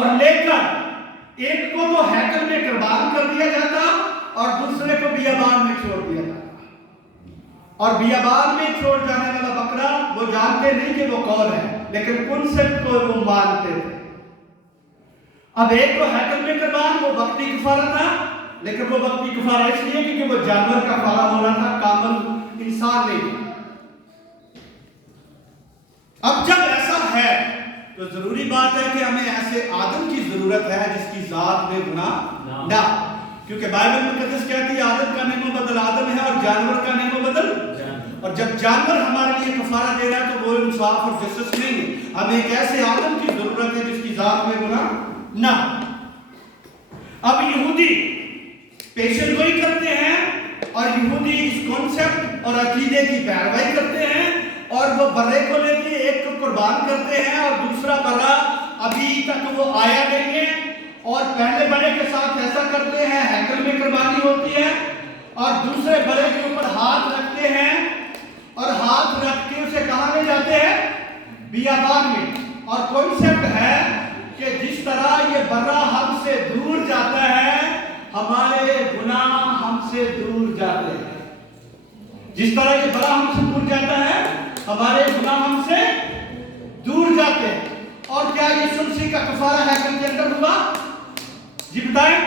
اور لے کر ایک کو تو ہیکل میں قربان کر دیا جاتا اور دوسرے کو بیابان میں چھوڑ دیا جاتا. اور بیابان میں چھوڑ جانے والا بکرا وہ جانتے نہیں کہ وہ کون ہے، لیکن کنسپٹ کو وہ مانتے تھے. اب ایک کو ہیکل میں قربان، وہ وقتی کفارہ تھا، لیکن وہ وقتی کفارہ اس لیے کیونکہ وہ جانور کا کفارہ ہو رہا تھا، کامل انسان نہیں تھا. اب جب ایسا ہے تو ضروری بات ہے کہ ہمیں ایسے آدم کی ضرورت ہے جس کی ذات میں گناہ نہ، کیونکہ بائبل مقدس کہتی ہے آدم کا نیم و بدل آدم ہے اور جانور کا نیم و بدل. اور جب جانور ہمارے لیے کفارہ دے رہا ہے تو وہ انصاف اور جسٹس نہیں ہے. ہمیں ایک ایسے آدم کی ضرورت ہے جس کی ذات میں گناہ نہ. اب یہودی پیشن گوئی کرتے ہیں اور یہودی اس کانسیپٹ اور عقیدے کی پیروی کرتے ہیں اور وہ برے کو لے کے ایک کو قربان کرتے ہیں اور دوسرا برا ابھی تک وہ آیا نہیں ہے اور پہلے بڑے کے ساتھ ایسا کرتے ہیں، ہیکل میں قربانی ہوتی ہے اور دوسرے بڑے کے اوپر ہاتھ رکھتے ہیں اور ہاتھ رکھ کے اسے کہاں لے جاتے ہیں؟ بیابان میں. اور کانسیپٹ ہے کہ جس طرح یہ برا ہم سے دور جاتا ہے ہمارے گناہ ہم سے دور جاتے ہیں. جس طرح یہ برا ہم سے دور جاتا ہے ہمارے گناہ ہم سے دور جاتے ہیں. اور کیا یسوع مسیح کا کفارہ ہیکل کے اندر ہوا؟ جی بتائیں،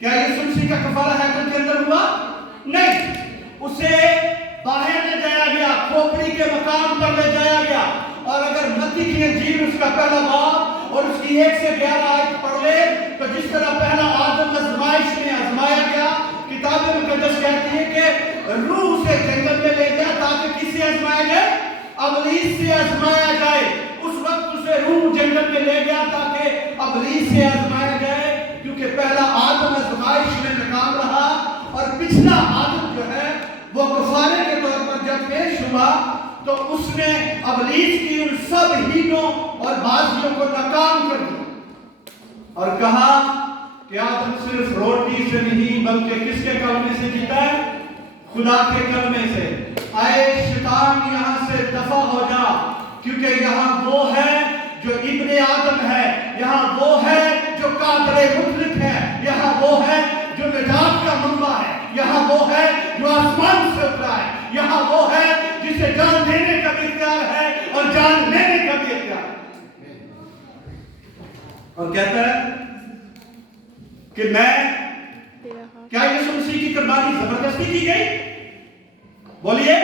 کیا یسوع مسیح کا کفارہ ہیکل کے اندر ہوا؟ نہیں. اسے باہر لے جایا گیا، کھوپڑی کے مقام پر لے جایا گیا. اور اگر متی کی انجیل اس کا پہلا باب اور اس کی 1 سے 11 آیت پڑھ لے تو جس طرح پہلا آدم آزمائش میں آزمایا گیا، کتاب مقدس کہتی ہے کہ روح اسے جنگل میں لے گیا تاکہ کس سے آزمایا جائے؟ ابلیس سے آزمایا جائے. اس وقت اسے روح جنگل میں لے گیا تاکہ ابلیس سے آزمایا جائے، کیونکہ پہلا آدم آزمائش میں ناکام رہا اور پچھلا آدم جو ہے وہ کفارے کے طور پر جب پیش ہوا تو اس نے ابلیس کی ان سب ہیلوں اور بازیوں کو ناکام کر دیا اور کہا کہ آدم صرف روٹی سے نہیں بلکہ کس کے کلمے سے جیتا ہے؟ خدا کے کلمے سے. اے شیطان یہاں سے دفع ہو جا، کیونکہ یہاں وہ ہے جو ابن آدم ہے، یہاں وہ ہے جو قادر مطلق ہے، یہاں وہ ہے جو نجات کا منبع ہے، یہاں وہ ہے جو آسمان سے اترا ہے، یہاں وہ ہے جسے جان دینے کا بھی اختیار ہے اور جان لینے کا بھی اختیار ہے. اور کہتا ہے کہ میں کیا یسوع مسیح کی قربانی زبردستی کی گئی؟ بولیے.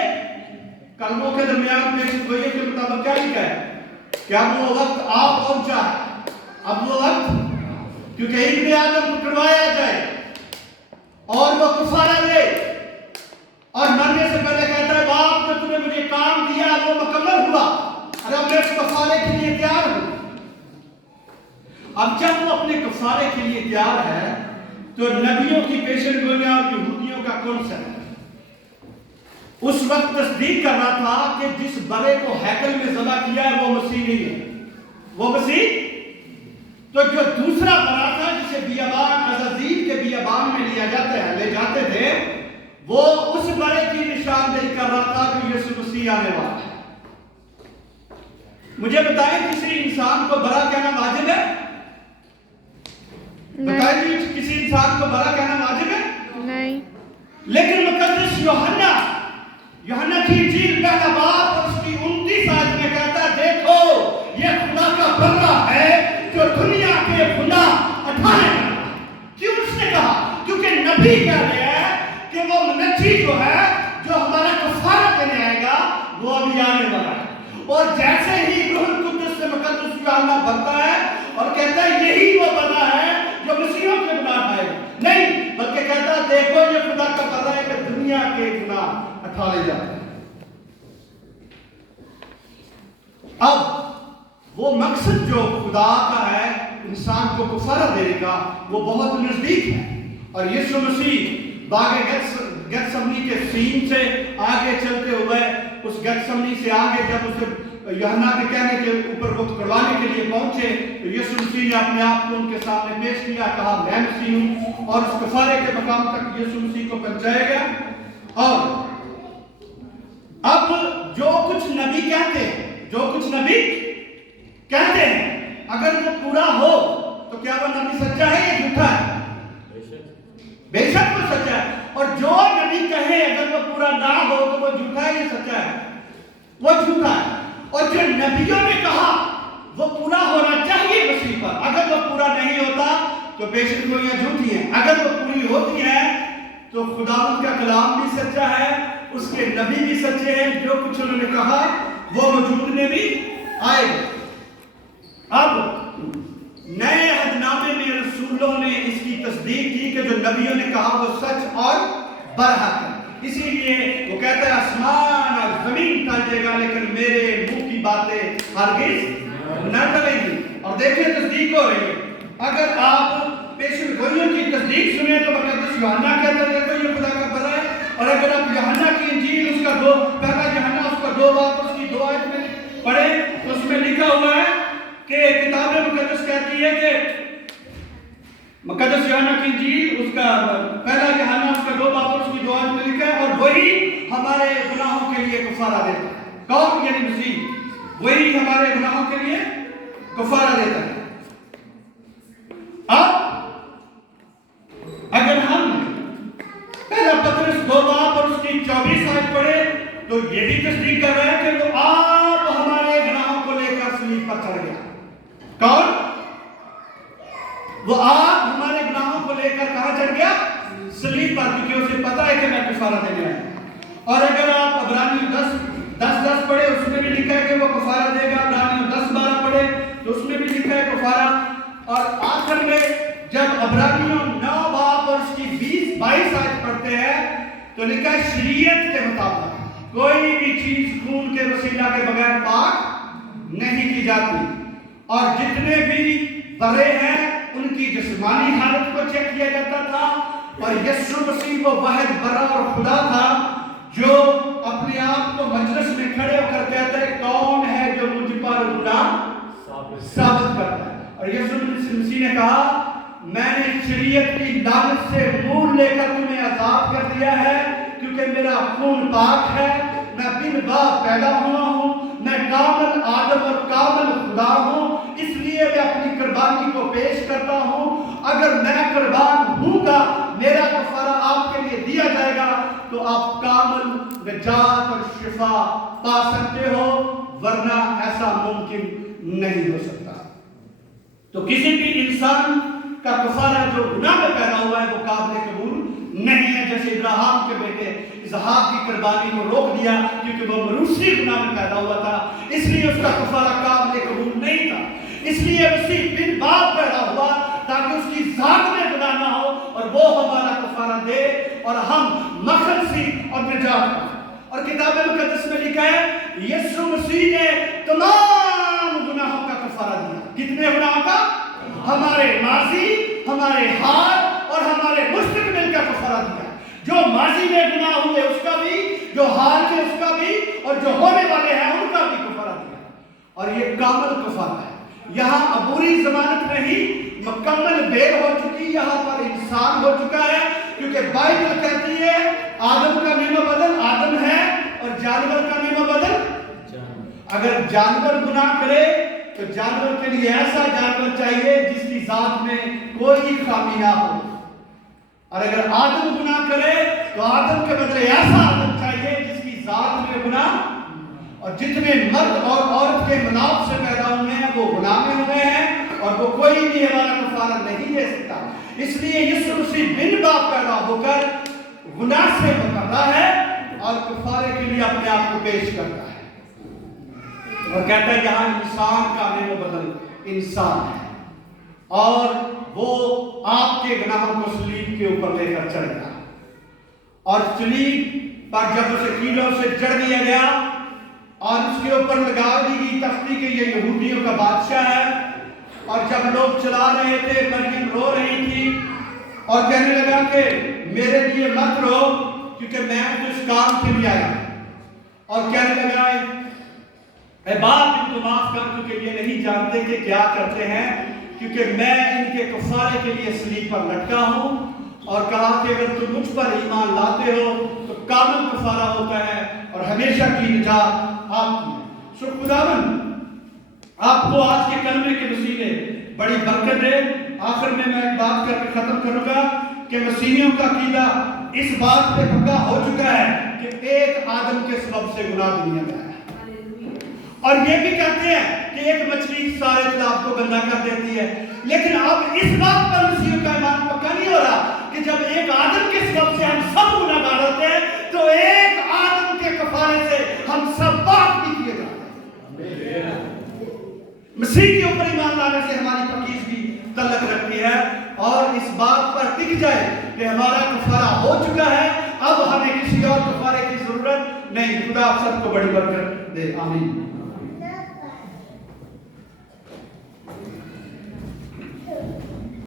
کلموں کے درمیان پیش گوئی کے مطابق کیا لکھا ہے؟ کیا وہ وقت آپ پہنچا ہے؟ اب وہ وقت کیونکہ ابن آدم کو کروایا جائے اور وہ کفارہ دے اور مرنے سے پہلے کہتا ہے باپ نے تمہیں مجھے کام دیا وہ مکمل ہوا اور اب میں اس کفارے کے لیے تیار ہوں. اب جب وہ اپنے کفارے کے لیے تیار ہے تو نبیوں کی پیشن گوئیاں اور یہودیوں کا کانسیپٹ اس وقت تصدیق کر رہا تھا کہ جس برے کو ہیکل میں ذبح کیا ہے وہ مسیح نہیں ہے، وہ مسیح. تو جو دوسرا برا تھا جسے بیابان عزازیل کے بیابان میں لے جاتے تھے وہ اس برے کی نشاندہی کر رہا تھا کہ یسوع مسیح آنے والا ہے. مجھے بتائیں کسی انسان کو برا کہنا واجب ہے؟ بتائیں کسی انسان کو برا کہنا واجب ہے؟ نہیں. لیکن مقدس یوحنا کی انجیل پہلا باب اور اس کی 29 آیت میں کہتا ہے دیکھو یہ خدا کا بندہ ہے جو دنیا کے گناہ اٹھانے والا ہے. کیوں اس نے کہا؟ کیونکہ نبی کہہ رہے ہیں کہ وہ منجی جو ہے جو ہمارا کفارہ دینے آئے گا وہ ابھی آنے والا ہے. اور جیسے ہی روح القدس سے مقدس یوحنا بنتا ہے اور کہتا ہے یہی وہ بندہ ہے جو مسیحوں کے گناہ اٹھائے گا، نہیں بلکہ کہتا ہے دیکھو یہ خدا کا بندہ ہے کہ دنیا کے گناہ اٹھا لے جاتے ہیں. اب وہ مقصد جو خدا کا ہے انسان کو کفارہ دینے کا وہ بہت نزدیک ہے. اور یسوع مسیح باغ گتسمنی کے سین سے آگے چلتے ہوئے اس گتسمنی سے آگے جب اسے یوحنا کے کہنے کے اوپر وہ کروانے کے لیے پہنچے تو یسوع مسیح نے اپنے آپ کو ان کے سامنے پیش کیا، کہا میں مسیح ہوں اور اس کفارے کے مقام تک یسوع مسیح کو پہنچایا گیا. اور اب جو کچھ نبی کہتے ہیں اگر وہ پورا ہو تو کیا وہ نبی سچا ہے یا جھوٹا ہے؟ بے شک وہ سچا ہے. اور جو نبی کہے اگر وہ پورا نہ ہو تو وہ جھوٹا ہے یا سچا ہے؟ وہ جھوٹا ہے. اور جو نبیوں نے کہا وہ پورا ہونا چاہیے مسیح پر، اگر وہ پورا نہیں ہوتا تو بے شک گوئیاں جھوٹی ہیں. اگر وہ پوری ہوتی ہیں تو خداوند کا کلام بھی سچا ہے، اس کے نبی بھی سچے ہیں، جو کچھ انہوں نے کہا وہ وجود میں بھی آئے گا. اب نئے عہد نامے میں رسولوں نے اس کی تصدیق کی کہ جو نبیوں نے کہا وہ سچ اور برحق ہے. اسی لیے وہ کہتا ہے آسمان اور زمین ٹل جائے گا لیکن میرے منہ کی باتیں ہرگز نہ ٹلیں گی. اور دیکھیں تصدیق ہو رہی ہے. اگر آپ پیشن گوئیوں کی تصدیق سنیں تو مقدس یوحنا کہتا ہے کہ یہ خدا کا بندہ ہے. اور اگر آپ یوحنا کی انجیل اس کا پہلا یوحنا اس کا 2 باب اس کی 2 آیت میں پڑھیں تو اس میں لکھا ہوا ہے کہ کتاب مقدس کہتی ہے کہ مقدس یوحنا کی انجیل اس کا پہلا یوحنا اس کا 2 باب اس کی 2 آیت میں لکھا ہے اور وہی ہمارے گناہوں کے لیے کفارہ دیتا ہے. کون؟ یعنی مسیح. وہی ہمارے گناہوں کے لیے کفارہ دیتا ہے. اب اگر ہم پہلا پترس 2 باب اور اس کی 24 آیت پڑھے تو یہ بھی تصدیق کر رہا ہے کہ وہ آپ ہمارے گناہوں کو لے کر صلیب پر چڑھ گیا. کون؟ وہ آپ ہمارے گناہوں کو لے کر کہاں چڑھ گیا؟ صلیب پر، کیونکہ اسے پتا ہے کہ میں کفارہ دینے آیا. اور اگر آپ عبرانیوں 10 پڑھے اس میں بھی لکھا ہے کہ وہ کفارہ دے گا. عبرانیوں 10-12 پڑھے تو اس میں بھی لکھا ہے کفارہ. اور آخر میں جب عبرانیوں 9 باب اور اس کی 20-22 آیت پڑھتے ہیں تو لکھا ہے شریعت کے مطابق کوئی بھی چیز خون کے وسیلہ کے بغیر پاک نہیں کی جاتی. اور جتنے بھی برے ہیں ان کی جسمانی حالت کو چیک کیا جاتا تھا. اور یسوع مسیح وہ واحد برا اور خدا تھا جو اپنے آپ کو مجلس میں کھڑے ہو کر کہتا ہے کون ہے جو مجھ پر گناہ ثابت کرتا ہے. اور یسوع مسیح نے کہا میں نے شریعت کی لعنت سے منہ لے کر تمہیں آزاد کر دیا ہے کیونکہ میرا خون پاک ہے. میں بن باپ پیدا ہوا ہوں، میں کامل آدم اور کامل خدا ہوں، اس لیے میں اپنی قربانی کو پیش کرتا ہوں. اگر میں قربان ہوں گا میرا کفارہ آپ کے لیے دیا جائے گا تو آپ کامل نجات اور شفا پا سکتے ہو، ورنہ ایسا ممکن نہیں ہو سکتا. تو کسی بھی انسان کا کفارہ جو گناہ میں پیدا ہوا ہے وہ قابل قبول نہیں ہے. جیسے ابراہیم کے بیٹے اسحاق کی قربانی کو روک دیا کیونکہ وہ مروسی گناہ میں پیدا ہوا تھا، اس لیے اس کا کفارہ قابل قبول نہیں تھا. اس لیے مسیح بن باپ پیدا ہوا تاکہ اس کی ذات میں گناہ نہ ہو اور وہ ہمارا کفارہ دے اور ہم مخلصی اور نجات پائیں. اور کتاب مقدس میں لکھا ہے یسوع مسیح نے تمام گناہوں کا کفارہ دیا. کتنے گناہوں کا؟ ہمارے ماضی، ہمارے حال اور ہمارے مستقبل کا کفارہ دیا. جو ماضی میں گناہ ہوئے اس کا بھی، جو حال میں اس کا بھی، اور جو ہونے والے ہیں ان کا بھی کفارہ دیا. اور یہ کامل کفارہ ہے. یہاں عبوری ضمانت نہیں، مکمل بیل ہو چکی. یہاں پر انسان ہو چکا ہے کیونکہ بائبل کہتی ہے آدم کا نیم و بدل آدم ہے اور جانور کا نیم و بدل. اگر جانور گناہ کرے تو جانور کے لیے ایسا جانور چاہیے جس کی ذات میں کوئی خامی نہ ہو. اور اگر آدم گناہ کرے تو آدم کے بدلے ایسا آدم چاہیے جس کی ذات میں گناہ. اور جتنے مرد اور عورت کے مناف سے پیدا ہوئے ہیں وہ گناہ میں ہوئے ہیں اور وہ کوئی بھی ہمارا کفارہ نہیں دے سکتا. اس لیے یسوع مسیح بن باپ پیدا ہو کر گناہ سے بچاتا ہے اور کفارے کے لیے اپنے آپ کو پیش کرتا ہے. اور کہتا ہے یہاں انسان کا نیم و بدل انسان ہے اور وہ آپ کے گناہوں کو صلیب کے اوپر لے کر چڑھ گیا. اور صلیب پر جب اسے کیلوں سے جڑ دیا گیا اور اس کے اوپر لگا دی گئی تختی کہ یہ یہودیوں کا بادشاہ ہے. اور جب لوگ چلا رہے تھے مریم رو رہی تھی اور کہنے لگا کہ میرے لیے مت رو کیونکہ میں تو اس کام کے لیے آیا. اور کہنے لگا اے باپ ان کو معاف کر کیونکہ یہ نہیں جانتے کہ کیا کرتے ہیں، کیونکہ میں ان کے کفارے کے لیے صلیب پر لٹکا ہوں. اور کہا کہ اگر تم مجھ پر ایمان لاتے ہو تو کامل کفارہ ہوتا ہے اور ہمیشہ کی نجات آپ کی ہے. سو خداوند آپ کو آج کے کلمے کے وسیلے بڑی برکت دے. آخر میں ایک بات کر کے ختم کروں گا کہ مسیحیوں کا عقیدہ اس بات پہ پکا ہو چکا ہے کہ ایک آدم کے سبب سے گناہ دنیا میں آیا، اور یہ بھی کہتے ہیں کہ ایک مچھلی سارے تالاب کو گندا کر دیتی ہے، لیکن اب اس بات پر مسیحیوں کا ایمان پکا نہیں ہو رہا کہ جب ایک آدم کے سبب سے ہم سب گناہگار ہوتے ہیں تو ایک آدم کے کفارے سے ہم سب پاک بھی کیے جاتے ہیں۔ مسیح کے اوپر ایمان لانے سے ہماری پاکیزگی تعلق رکھتی ہے، اور اس بات پر ٹک جائے کہ ہمارا کفارہ ہو چکا ہے، اب ہمیں کسی اور کفارے کی ضرورت نہیں۔ خدا آپ سب کو بڑی برکت دے، آمین۔